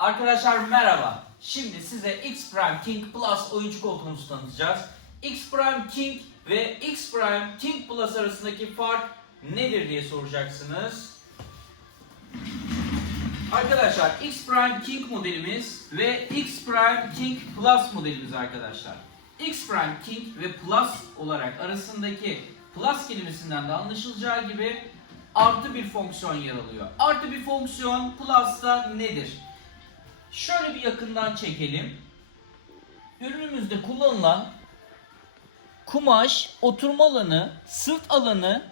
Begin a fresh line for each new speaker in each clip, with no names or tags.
Arkadaşlar merhaba. Şimdi size X Prime King Plus oyuncu koltuğumuzu tanıtacağız. X Prime King ve X Prime King Plus arasındaki fark nedir diye soracaksınız. Arkadaşlar X Prime King modelimiz ve X Prime King Plus modelimiz arkadaşlar. X Prime King ve Plus olarak arasındaki Plus kelimesinden de anlaşılacağı gibi artı bir fonksiyon yer alıyor. Artı bir fonksiyon Plus'ta nedir? Şöyle bir yakından çekelim. Ürünümüzde kullanılan kumaş, oturma alanı, sırt alanı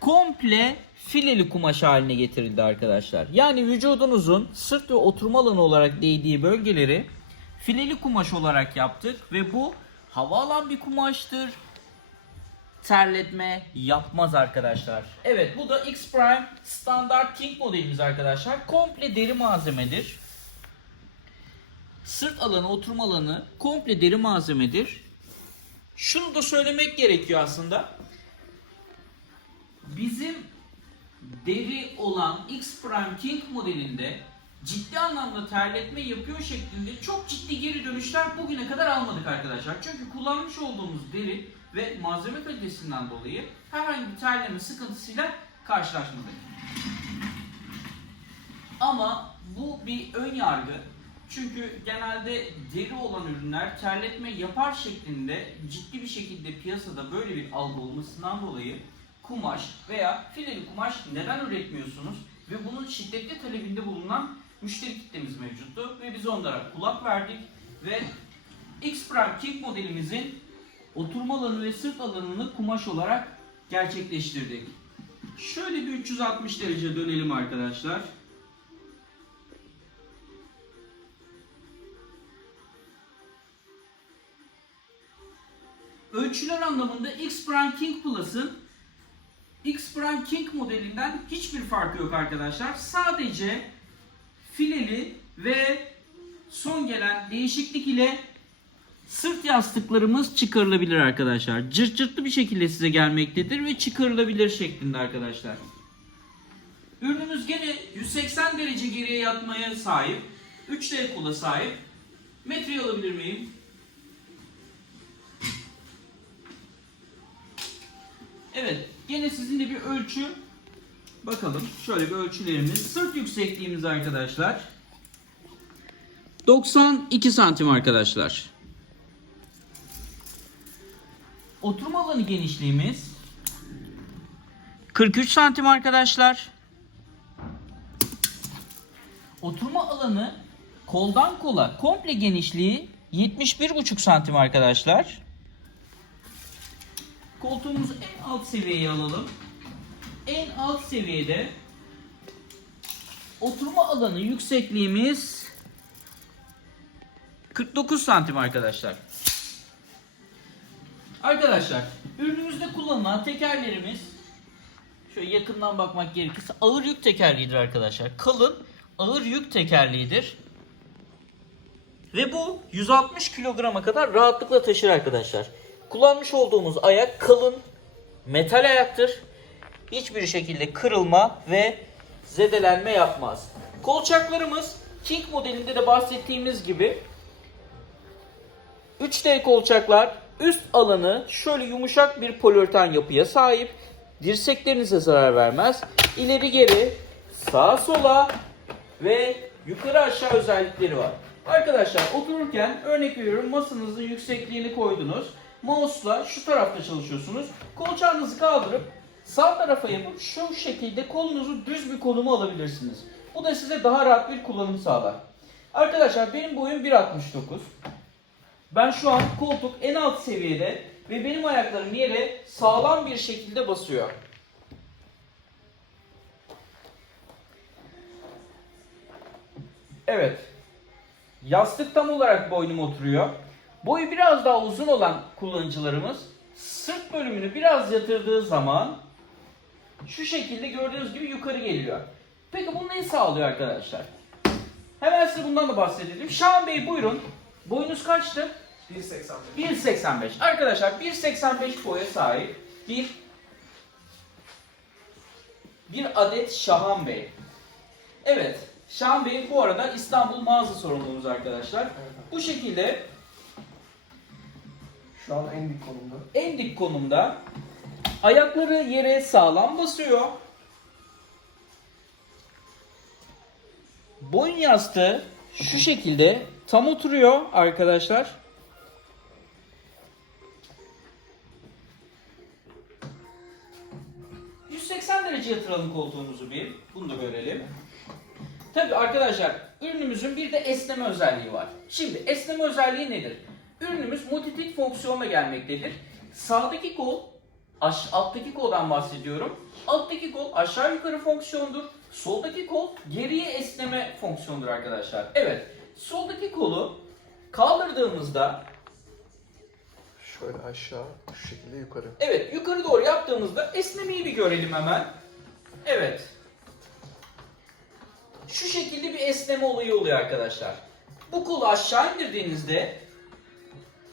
komple fileli kumaş haline getirildi arkadaşlar. Yani vücudunuzun sırt ve oturma alanı olarak değdiği bölgeleri fileli kumaş olarak yaptık ve bu hava alan bir kumaştır. Terletme yapmaz arkadaşlar. Evet bu da X Prime standart King modelimiz arkadaşlar. Komple deri malzemedir. Sırt alanı, oturma alanı komple deri malzemedir. Şunu da söylemek gerekiyor aslında. Bizim deri olan X Prime King modelinde ciddi anlamda terletme yapıyor şeklinde çok ciddi geri dönüşler bugüne kadar almadık arkadaşlar. Çünkü kullanmış olduğumuz deri ve malzeme kalitesinden dolayı herhangi bir terleme sıkıntısıyla karşılaşmadık. Ama bu bir ön yargı. Çünkü genelde deri olan ürünler terletme yapar şeklinde ciddi bir şekilde piyasada böyle bir algı olmasından dolayı kumaş veya fileli kumaş neden üretmiyorsunuz ve bunun şiddetli talebinde bulunan müşteri kitlemiz mevcuttu ve biz onlara kulak verdik ve X Prime King modelimizin oturma alanı ve sırt alanını kumaş olarak gerçekleştirdik. Şöyle bir 360 derece dönelim arkadaşlar. Ölçüler anlamında X Prime King Plus'ın X Prime King modelinden hiçbir farkı yok arkadaşlar. Sadece fileli ve son gelen değişiklik ile sırt yastıklarımız çıkarılabilir arkadaşlar. Cırt cırtlı bir şekilde size gelmektedir ve çıkarılabilir şeklinde arkadaşlar. Ürünümüz gene 180 derece geriye yatmaya sahip. 3D kola sahip. Metreyi alabilir miyim? Evet, gene sizin de bir ölçü bakalım. Şöyle bir ölçülerimiz. Sırt yüksekliğimiz arkadaşlar 92 santim arkadaşlar. Oturma alanı genişliğimiz 43 santim arkadaşlar. Oturma alanı koldan kola komple genişliği 71,5 santim arkadaşlar. Koltuğumuzu en alt seviyeye alalım. En alt seviyede oturma alanı yüksekliğimiz 49 santim arkadaşlar. Arkadaşlar ürünümüzde kullanılan tekerlerimiz şöyle yakından bakmak gerekirse ağır yük tekerliğidir arkadaşlar. Kalın ağır yük tekerliğidir. Ve bu 160 kilograma kadar rahatlıkla taşır arkadaşlar. Kullanmış olduğumuz ayak kalın metal ayaktır. Hiçbir şekilde kırılma ve zedelenme yapmaz. Kolçaklarımız King modelinde de bahsettiğimiz gibi 3D kolçaklar üst alanı şöyle yumuşak bir poliüretan yapıya sahip. Dirseklerinize zarar vermez. İleri geri, sağa sola ve yukarı aşağı özellikleri var. Arkadaşlar otururken örnek veriyorum masanızın yüksekliğini koydunuz. Mouse'la şu tarafta çalışıyorsunuz. Kolçağınızı kaldırıp sağ tarafa yapıp şu şekilde kolunuzu düz bir konuma alabilirsiniz. Bu da size daha rahat bir kullanım sağlar. Arkadaşlar benim boyum 1.69. Ben şu an koltuk en alt seviyede ve benim ayaklarım yere sağlam bir şekilde basıyor. Evet. Yastık tam olarak boynuma oturuyor. Boyu biraz daha uzun olan kullanıcılarımız sırt bölümünü biraz yatırdığı zaman şu şekilde gördüğünüz gibi yukarı geliyor. Peki bu neyi sağlıyor arkadaşlar? Hemen size bundan da bahsedelim. Şahan Bey buyurun. Boyunuz kaçtı?
1.85.
1.85. Arkadaşlar 1.85 boya sahip bir bir adet Şahan Bey. Evet. Şahan Bey bu arada İstanbul mağaza sorumlumuz arkadaşlar. Bu şekilde
Şu an en dik konumda.
en dik konumda ayakları yere sağlam basıyor. Boyun yastığı şu şekilde tam oturuyor arkadaşlar. ...180 derece yatıralım koltuğumuzu bir. Bunu da görelim. Tabii arkadaşlar ürünümüzün bir de esneme özelliği var. Şimdi esneme özelliği nedir? Ürünümüz multitik fonksiyonla gelmektedir. Sağdaki kol, aş, alttaki koldan bahsediyorum. Alttaki kol aşağı yukarı fonksiyondur. Soldaki kol geriye esneme fonksiyonudur arkadaşlar. Evet, soldaki kolu kaldırdığımızda,
Şöyle aşağı, şu şekilde yukarı.
evet yukarı doğru yaptığımızda esnemeyi bir görelim hemen. Evet. Şu şekilde bir esneme olayı oluyor arkadaşlar. Bu kolu aşağı indirdiğinizde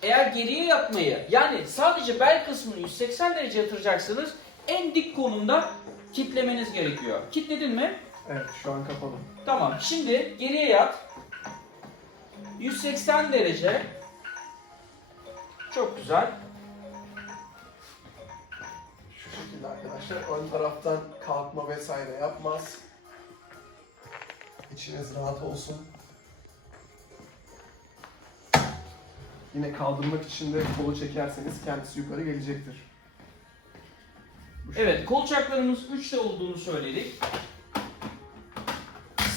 eğer geriye yatmayı yani sadece bel kısmını 180 derece yatıracaksınız en dik konumda kitlemeniz gerekiyor. Kitledin mi?
Evet, şu an kapalı.
Tamam. Şimdi geriye yat. 180 derece. Çok güzel.
Şu şekilde arkadaşlar. Ön taraftan kalkma vesaire yapmaz. İçiniz rahat olsun. Yine kaldırmak için de kolu çekerseniz kendisi yukarı gelecektir.
Evet, kolçaklarımız 3'te olduğunu söyledik.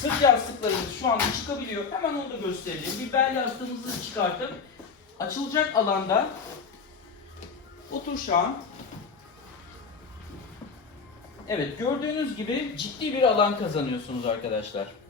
Sırt yastıklarımız şu anda çıkabiliyor. Hemen onu da gösterelim. Bir bel yastığımızı çıkartıp açılacak alanda otur şu an. Evet, gördüğünüz gibi ciddi bir alan kazanıyorsunuz arkadaşlar.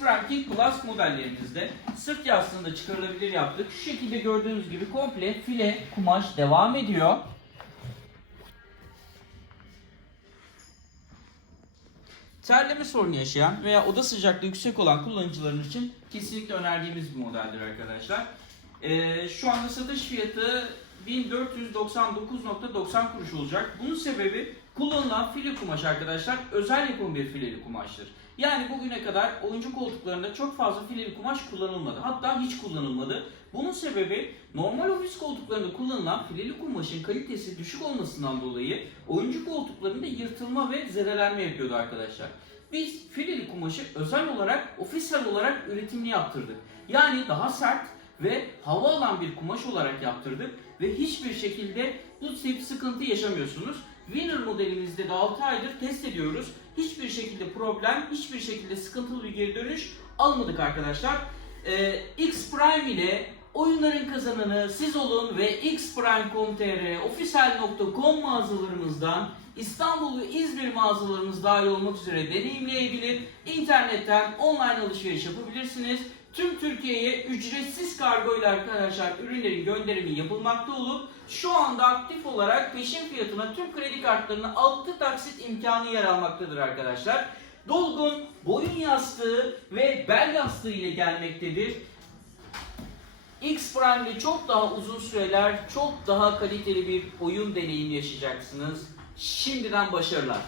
X-Prime King Plus modellerimizde sırt yastığını da çıkarılabilir yaptık. Şu şekilde gördüğünüz gibi komple file kumaş devam ediyor. Terleme sorunu yaşayan veya oda sıcaklığı yüksek olan kullanıcıların için kesinlikle önerdiğimiz bir modeldir arkadaşlar. Ee, şu anda satış fiyatı 1499.90 kuruş olacak. Bunun sebebi kullanılan file kumaş arkadaşlar özel yapım bir fileli kumaştır. Yani bugüne kadar oyuncu koltuklarında çok fazla fileli kumaş kullanılmadı. Hatta hiç kullanılmadı. Bunun sebebi normal ofis koltuklarında kullanılan fileli kumaşın kalitesi düşük olmasından dolayı oyuncu koltuklarında yırtılma ve zedelenme yapıyordu arkadaşlar. Biz fileli kumaşı özel olarak ofisel olarak üretimini yaptırdık. Yani daha sert ve hava alan bir kumaş olarak yaptırdık ve hiçbir şekilde bu tip sıkıntı yaşamıyorsunuz. Winner modelimizde de 6 aydır test ediyoruz. Hiçbir şekilde problem, hiçbir şekilde sıkıntılı bir geri dönüş almadık arkadaşlar. Ee, X Prime ile oyunların kazananı siz olun ve xprime.com.tr official.com mağazalarımızdan İstanbul ve İzmir mağazalarımız dahil olmak üzere deneyimleyebilir. İnternetten online alışveriş yapabilirsiniz. Tüm Türkiye'ye ücretsiz kargo ile arkadaşlar ürünlerin gönderimi yapılmakta olup şu anda aktif olarak peşin fiyatına tüm kredi kartlarına 6 taksit imkanı yer almaktadır arkadaşlar. Dolgun boyun yastığı ve bel yastığı ile gelmektedir. X Prime'de çok daha uzun süreler, çok daha kaliteli bir oyun deneyimi yaşayacaksınız. Şimdiden başarılar.